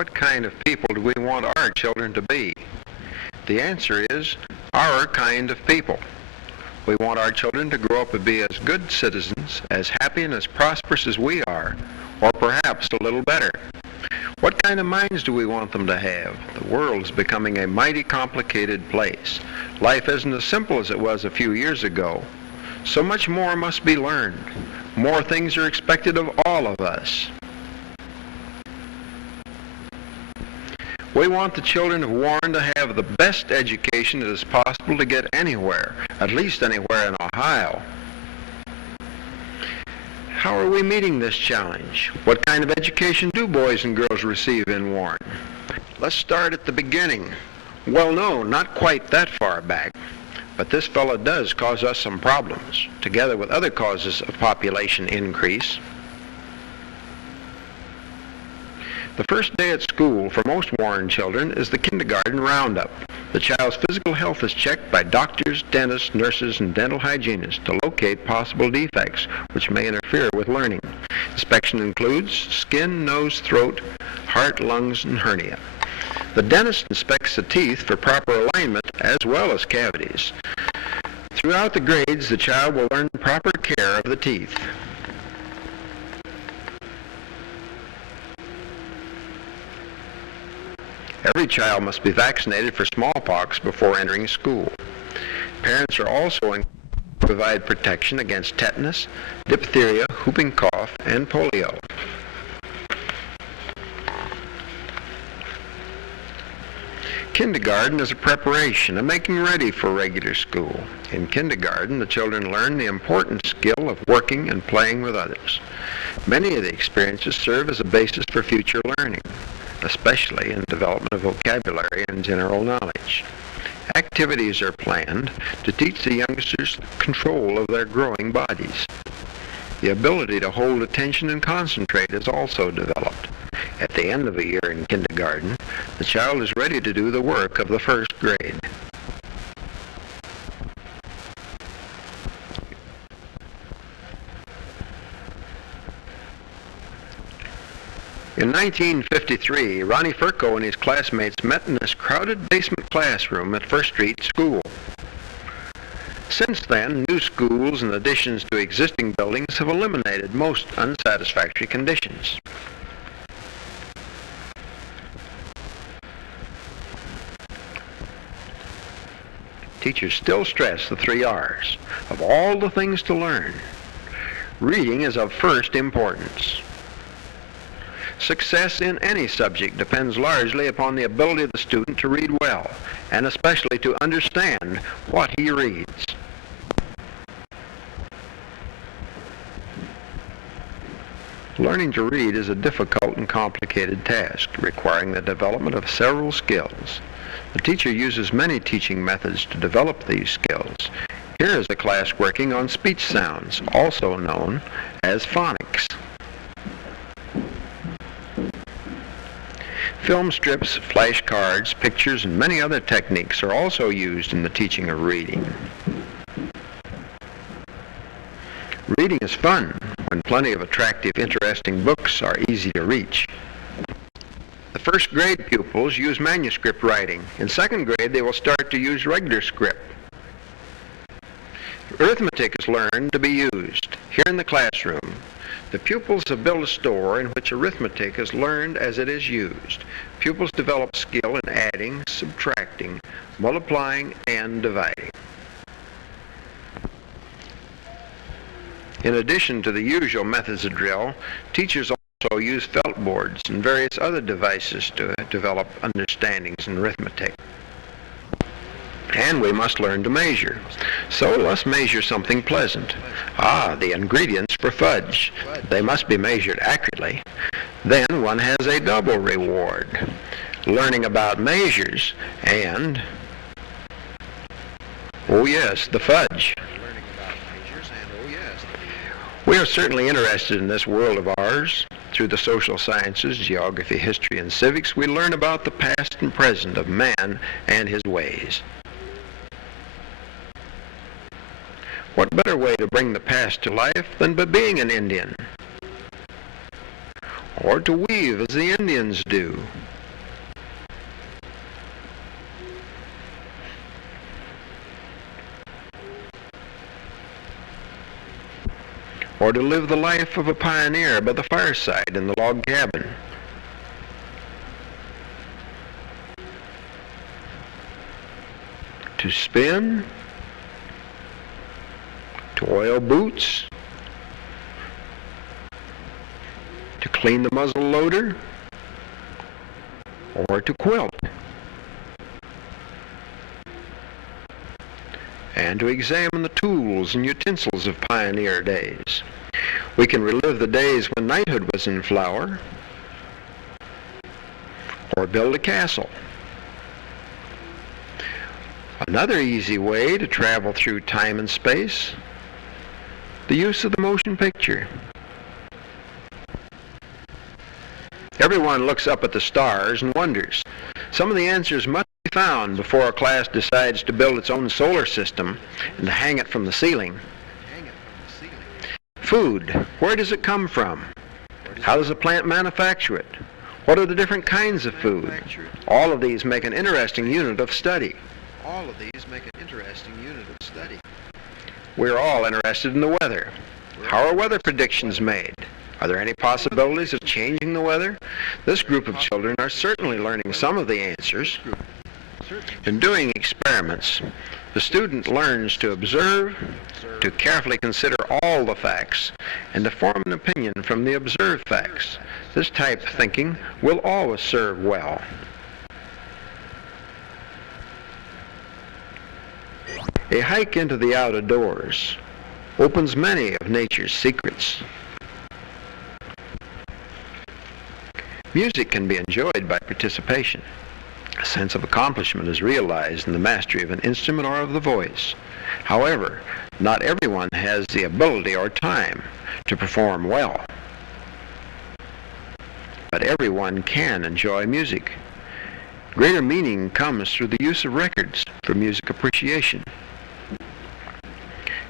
what kind of people do we want our children to be? The answer is our kind of people. We want our children to grow up and be as good citizens, as happy and as prosperous as we are, or perhaps a little better. What kind of minds do we want them to have? The world's becoming a mighty complicated place. Life isn't as simple as it was a few years ago. So much more must be learned. More things are expected of all of us. We want the children of Warren to have the best education it is possible to get anywhere, at least anywhere in Ohio. How are we meeting this challenge? What kind of education do boys and girls receive in Warren? Let's start at the beginning. Well, no, not quite that far back. But this fellow does cause us some problems, together with other causes of population increase. The first day at school for most Warren children is the kindergarten roundup. The child's physical health is checked by doctors, dentists, nurses, and dental hygienists to locate possible defects which may interfere with learning. Inspection includes skin, nose, throat, heart, lungs, and hernia. The dentist inspects the teeth for proper alignment as well as cavities. Throughout the grades, the child will learn proper care of the teeth. Every child must be vaccinated for smallpox before entering school. Parents are also encouraged to provide protection against tetanus, diphtheria, whooping cough, and polio. Kindergarten is a preparation, a making ready for regular school. In kindergarten, the children learn the important skill of working and playing with others. Many of the experiences serve as a basis for future learning, especially in development of vocabulary and general knowledge. Activities are planned to teach the youngsters control of their growing bodies. The ability to hold attention and concentrate is also developed. At the end of a year in kindergarten, the child is ready to do the work of the first grade. In 1953, Ronnie Furco and his classmates met in this crowded basement classroom at First Street School. Since then, new schools and additions to existing buildings have eliminated most unsatisfactory conditions. Teachers still stress the 3 R's. Of all the things to learn, reading is of first importance. Success in any subject depends largely upon the ability of the student to read well, and especially to understand what he reads. Learning to read is a difficult and complicated task, requiring the development of several skills. The teacher uses many teaching methods to develop these skills. Here is a class working on speech sounds, also known as phonics. Film strips, flashcards, pictures, and many other techniques are also used in the teaching of reading. Reading is fun when plenty of attractive, interesting books are easy to reach. The first grade pupils use manuscript writing. In second grade, they will start to use regular script. Arithmetic is learned to be used. Here in the classroom, the pupils have built a store in which arithmetic is learned as it is used. Pupils develop skill in adding, subtracting, multiplying, and dividing. In addition to the usual methods of drill, teachers also use felt boards and various other devices to develop understandings in arithmetic. And we must learn to measure. So let's measure something pleasant. The ingredients for fudge. They must be measured accurately. Then one has a double reward. Learning about measures and, oh yes, the fudge. We are certainly interested in this world of ours. Through the social sciences, geography, history, and civics, we learn about the past and present of man and his ways. What better way to bring the past to life than by being an Indian? or to weave as the Indians do, or to live the life of a pioneer by the fireside in the log cabin. To spin, to oil boots, to clean the muzzle loader, or to quilt, and to examine the tools and utensils of pioneer days. We can relive the days when knighthood was in flower, or build a castle. Another easy way to travel through time and space, the use of the motion picture. Everyone looks up at the stars and wonders. Some of the answers must be found before a class decides to build its own solar system and to hang it from the ceiling. Food, where does it come from? How does a plant manufacture it? What are the different kinds of food? All of these make an interesting unit of study. We're all interested in the weather. How are weather predictions made? Are there any possibilities of changing the weather? This group of children are certainly learning some of the answers. In doing experiments, the student learns to observe, to carefully consider all the facts, and to form an opinion from the observed facts. This type of thinking will always serve well. A hike into the out of doors opens many of nature's secrets. Music can be enjoyed by participation. A sense of accomplishment is realized in the mastery of an instrument or of the voice. However, not everyone has the ability or time to perform well. But everyone can enjoy music. Greater meaning comes through the use of records for music appreciation.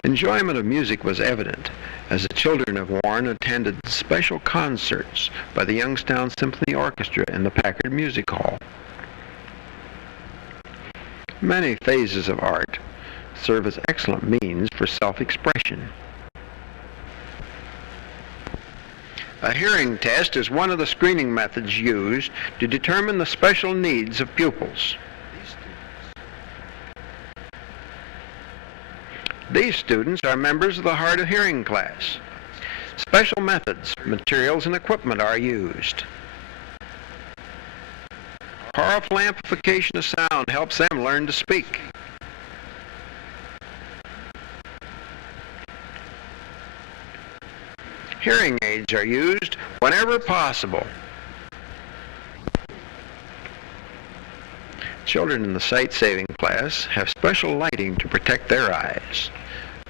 Enjoyment of music was evident as the children of Warren attended special concerts by the Youngstown Symphony Orchestra in the Packard Music Hall. Many phases of art serve as excellent means for self-expression. A hearing test is one of the screening methods used to determine the special needs of pupils. These students are members of the hard of hearing class. Special methods, materials, and equipment are used. Powerful amplification of sound helps them learn to speak. Hearing aids are used whenever possible. Children in the sight-saving class have special lighting to protect their eyes.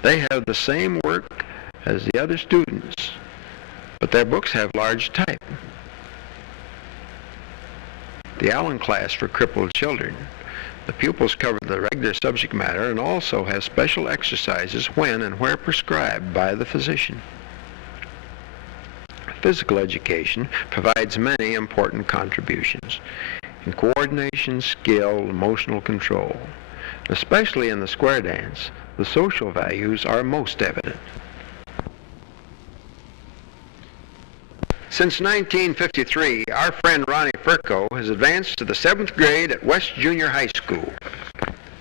They have the same work as the other students, but their books have large type. The Allen class for crippled children. The pupils cover the regular subject matter and also have special exercises when and where prescribed by the physician. Physical education provides many important contributions in coordination, skill, emotional control. Especially in the square dance, the social values are most evident. Since 1953, our friend Ronnie Furco has advanced to the 7th grade at West Junior High School.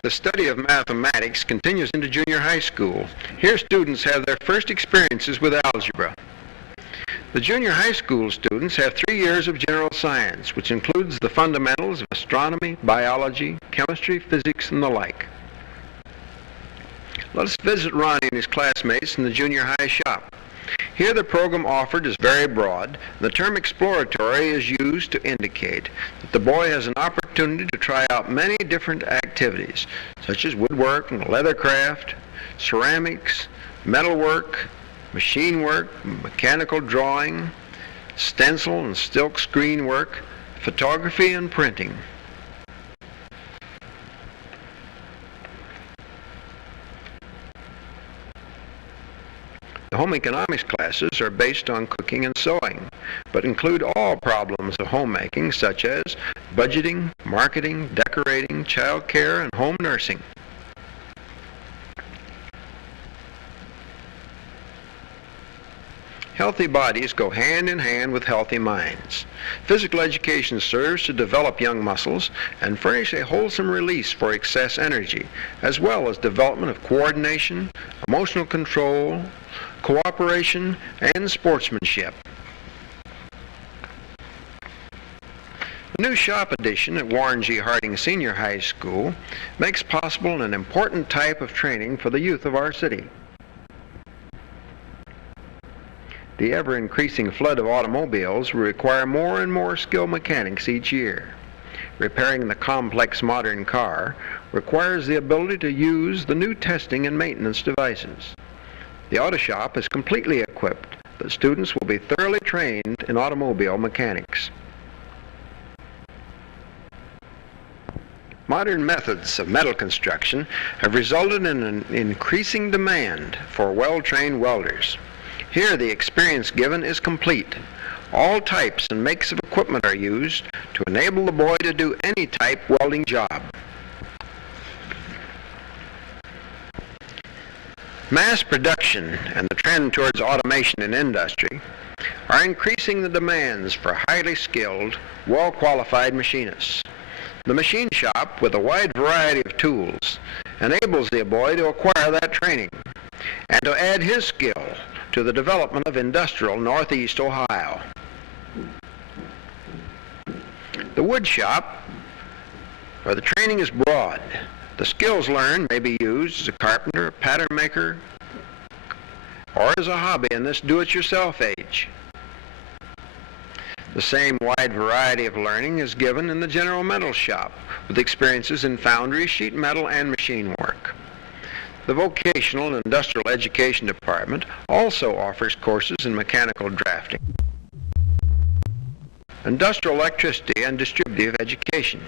The study of mathematics continues into junior high school. Here students have their first experiences with algebra. The junior high school students have 3 years of general science, which includes the fundamentals of astronomy, biology, chemistry, physics, and the like. Let us visit Ronnie and his classmates in the junior high shop. Here the program offered is very broad. The term exploratory is used to indicate that the boy has an opportunity to try out many different activities, such as woodwork and leathercraft, ceramics, metalwork, machine work, mechanical drawing, stencil and silk screen work, photography and printing. The home economics classes are based on cooking and sewing, but include all problems of homemaking such as budgeting, marketing, decorating, child care, and home nursing. Healthy bodies go hand in hand with healthy minds. Physical education serves to develop young muscles and furnish a wholesome release for excess energy, as well as development of coordination, emotional control, cooperation, and sportsmanship. The new shop addition at Warren G. Harding Senior High School makes possible an important type of training for the youth of our city. The ever-increasing flood of automobiles will require more and more skilled mechanics each year. Repairing the complex modern car requires the ability to use the new testing and maintenance devices. The auto shop is completely equipped, but students will be thoroughly trained in automobile mechanics. Modern methods of metal construction have resulted in an increasing demand for well-trained welders. Here, the experience given is complete. All types and makes of equipment are used to enable the boy to do any type welding job. Mass production and the trend towards automation in industry are increasing the demands for highly skilled, well-qualified machinists. The machine shop, with a wide variety of tools, enables the boy to acquire that training and to add his skill to the development of industrial Northeast Ohio. The wood shop, where the training is broad. The skills learned may be used as a carpenter, pattern maker, or as a hobby in this do-it-yourself age. The same wide variety of learning is given in the general metal shop, with experiences in foundry, sheet metal, and machine work. The Vocational and Industrial Education Department also offers courses in mechanical drafting, industrial electricity, and distributive education.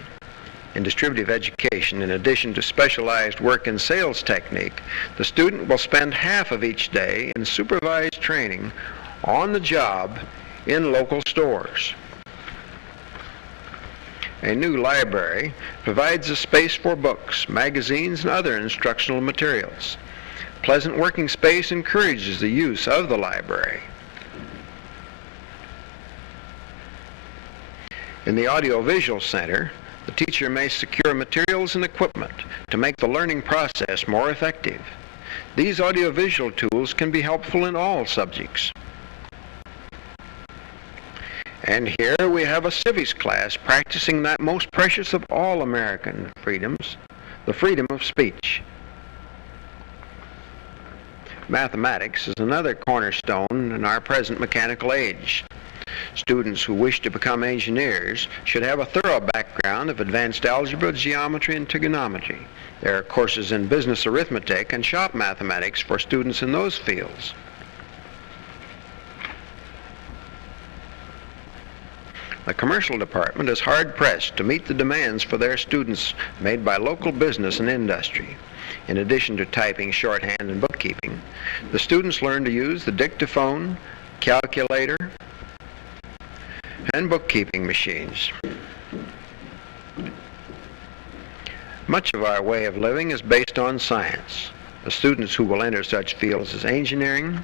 In distributive education, in addition to specialized work in sales technique, the student will spend half of each day in supervised training on the job in local stores. A new library provides a space for books, magazines, and other instructional materials. Pleasant working space encourages the use of the library. In the Audiovisual Center, the teacher may secure materials and equipment to make the learning process more effective. These audiovisual tools can be helpful in all subjects. And here we have a civics class practicing that most precious of all American freedoms, the freedom of speech. Mathematics is another cornerstone in our present mechanical age. Students who wish to become engineers should have a thorough background of advanced algebra, geometry, and trigonometry. There are courses in business arithmetic and shop mathematics for students in those fields. The commercial department is hard-pressed to meet the demands for their students made by local business and industry. In addition to typing, shorthand, and bookkeeping, the students learn to use the dictaphone, calculator, and bookkeeping machines. Much of our way of living is based on science. The students who will enter such fields as engineering,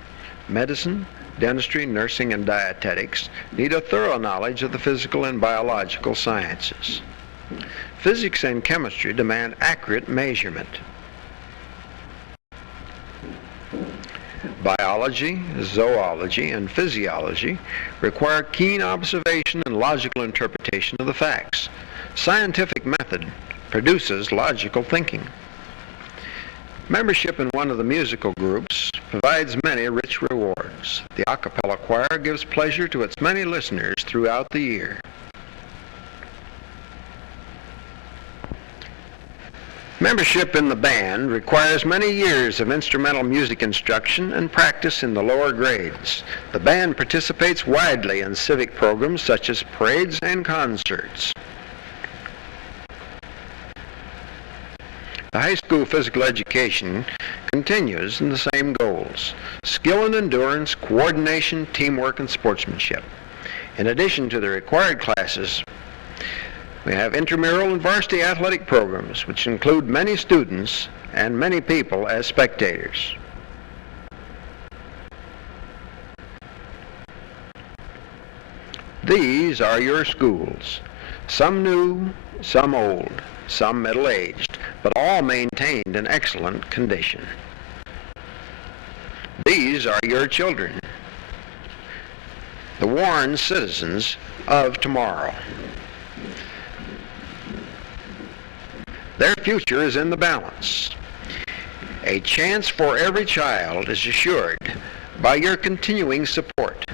medicine, dentistry, nursing, and dietetics need a thorough knowledge of the physical and biological sciences. Physics and chemistry demand accurate measurement. Biology, zoology, and physiology require keen observation and logical interpretation of the facts. Scientific method produces logical thinking. Membership in one of the musical groups provides many rich rewards. The a cappella choir gives pleasure to its many listeners throughout the year. Membership in the band requires many years of instrumental music instruction and practice in the lower grades. The band participates widely in civic programs such as parades and concerts. The high school physical education continues in the same goals: skill and endurance, coordination, teamwork, and sportsmanship. In addition to the required classes, we have intramural and varsity athletic programs, which include many students and many people as spectators. These are your schools, some new, some old, some middle-aged, but all maintained in excellent condition. These are your children, the Warren citizens of tomorrow. Their future is in the balance. A chance for every child is assured by your continuing support.